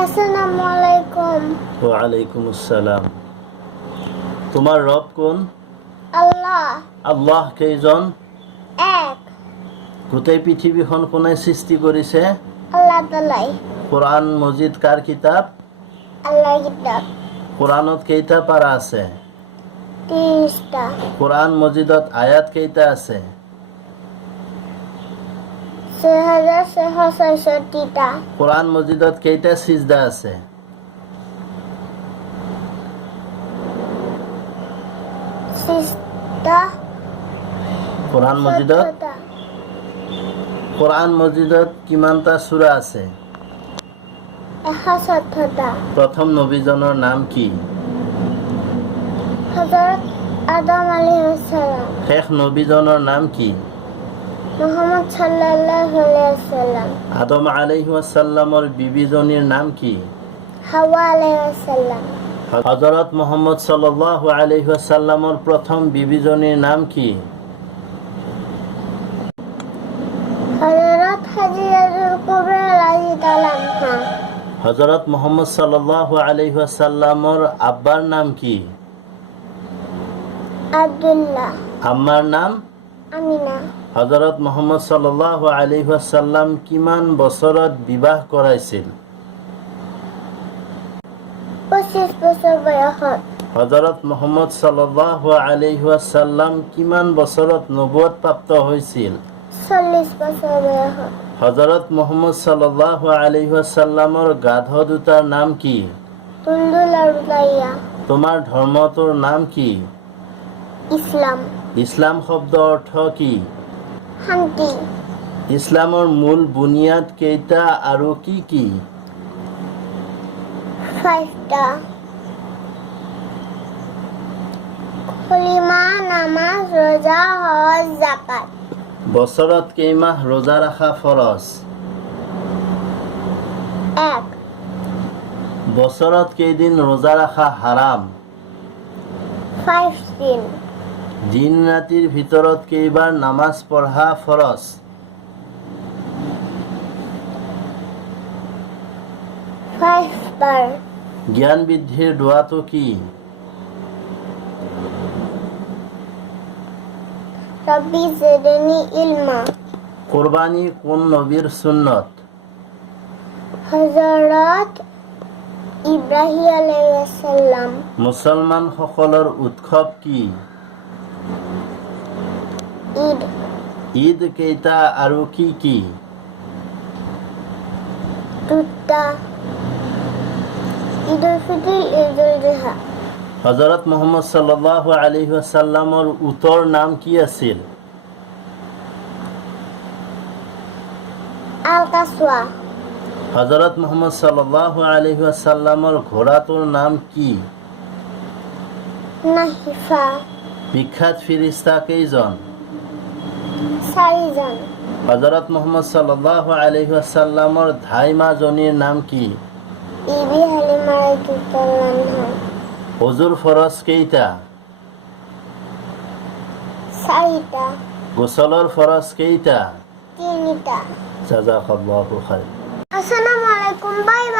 আসসালামু আলাইকুম। ওয়ালাইকুম আসসালাম। তোমাৰ ৰব কোন? আল্লাহ। আল্লাহ কেইজন? এক। গোটেই পৃথিৱীখন কোনে সৃষ্টি কৰিছে? আল্লাহ তাআলাই। কোরআন মজিদ কার কিতাব? আল্লাহর কিতাব। কোরআনত কেইটা পারা আছে? 30টা। কোরআন মজিদত আয়াত কেইটা আছে? 6666টা। কোরআন মজিদত কেইটা সিজদা আছে? 60টা। কোরআন মজিদত 17টা। কোরআন মজিদত কিমানটা সূরা আছে? 117টা। প্রথম নবীজনৰ নাম কি? হযৰত আদম আলাইহিস সালাম। শেষ নবীজনৰ নাম কি? মুহাম্মদ সাল্লাল্লাহু আলাইহি ওয়াসাল্লাম। আদম আলাইহিস সালামৰ বিবিজনীৰ নাম কি? হাওয়া আলাইহিস সালাম। হযৰত মুহাম্মদ সাল্লাল্লাহু আলাইহি ওয়াসাল্লামৰ প্ৰথম বিবিজনীৰ নাম কি? হযৰত হাজৰাতুল কুবৰা ৰাদিয়াল্লাহু আনহা। হযৰত মুহাম্মদ সাল্লাল্লাহু আলাইহি ওয়াসাল্লামৰ আব্বাৰ নাম কি? আব্দুল্লাহ। আম্মাৰ নাম? আমিনা। হযৰত মুহাম্মদ সাল্লাল্লাহু আলাইহি ওয়াসাল্লাম কিমান বছৰত বিবাহ কৰাইছিল? 25 বছৰ বয়সত। হযৰত মুহাম্মদ সাল্লাল্লাহু আলাইহি ওয়াসাল্লাম কিমান বছৰত নবুৱত প্ৰাপ্ত হৈছিল? 40 বছৰ বয়সত। হযৰত মুহাম্মদ সাল্লাল্লাহু আলাইহি ওয়াসাল্লামৰ গাধ দুটাৰ নাম কি? তুলদুল আৰ উলাইয়া। তোমাৰ ধৰ্মটোৰ নাম কি? ইসলাম। ইছলাম শব্দ অৰ্থ কি? শান্তি। ইছলামৰ মূল বুনিয়াদ কেইটা আৰু কি কি? 5টা। কলিমা, নামাজ, ৰোজা, হজ, যাকাত। বছৰত কেইমাহ ৰোজা ৰখা ফৰজ? 1। বছৰত কেইদিন ৰোজা ৰখা হাৰাম? 5 দিন। দিন ৰাতিৰ ভিতৰত কেইবাৰ নামাজ পঢ়া ফৰজ? 5 বাৰ। জ্ঞান বৃদ্ধিৰ দোৱাটো কি? ৰব্বি জিদনি ইলমা। কোৰবানী কোন নবীৰ সুন্নত? হযৰত ইব্ৰাহিম আলাইহিস সালাম। মুছলমান সকলৰ উৎসৱ কি? ঈদ। ঈদ কেইটা আৰু কি কি? 2টা। ঈদুল ফিতৰ, ঈদুল জুহা। হযৰত মুহাম্মদ সাল্লাল্লাহু আলাইহি ওয়াসাল্লামৰ উটৰ নাম কি আছিল? আল কাসওয়া। হযৰত মুহাম্মদ সাল্লাল্লাহু আলাইহি ওয়াসাল্লামৰ ঘোঁৰাটোৰ নাম কি? নাহিফা। বিখ্যাত ফিৰিস্তা কেইজন? 4 জন। হযৰত মুহাম্মদ সাল্লাল্লাহু আলাইহি ওয়াসাল্লামৰ ধাইমাজনীৰ নাম কি? বিবি হালিমা ৰাদিয়াল্লাহু আনহা। হুজুৰ ফৰজ কেইটা? 4টা। গোসলৰ ফৰজ কেইটা? 3টা। জাযাকাল্লাহু খাইৰ। আসসালামু আলাইকুম। Bye bye.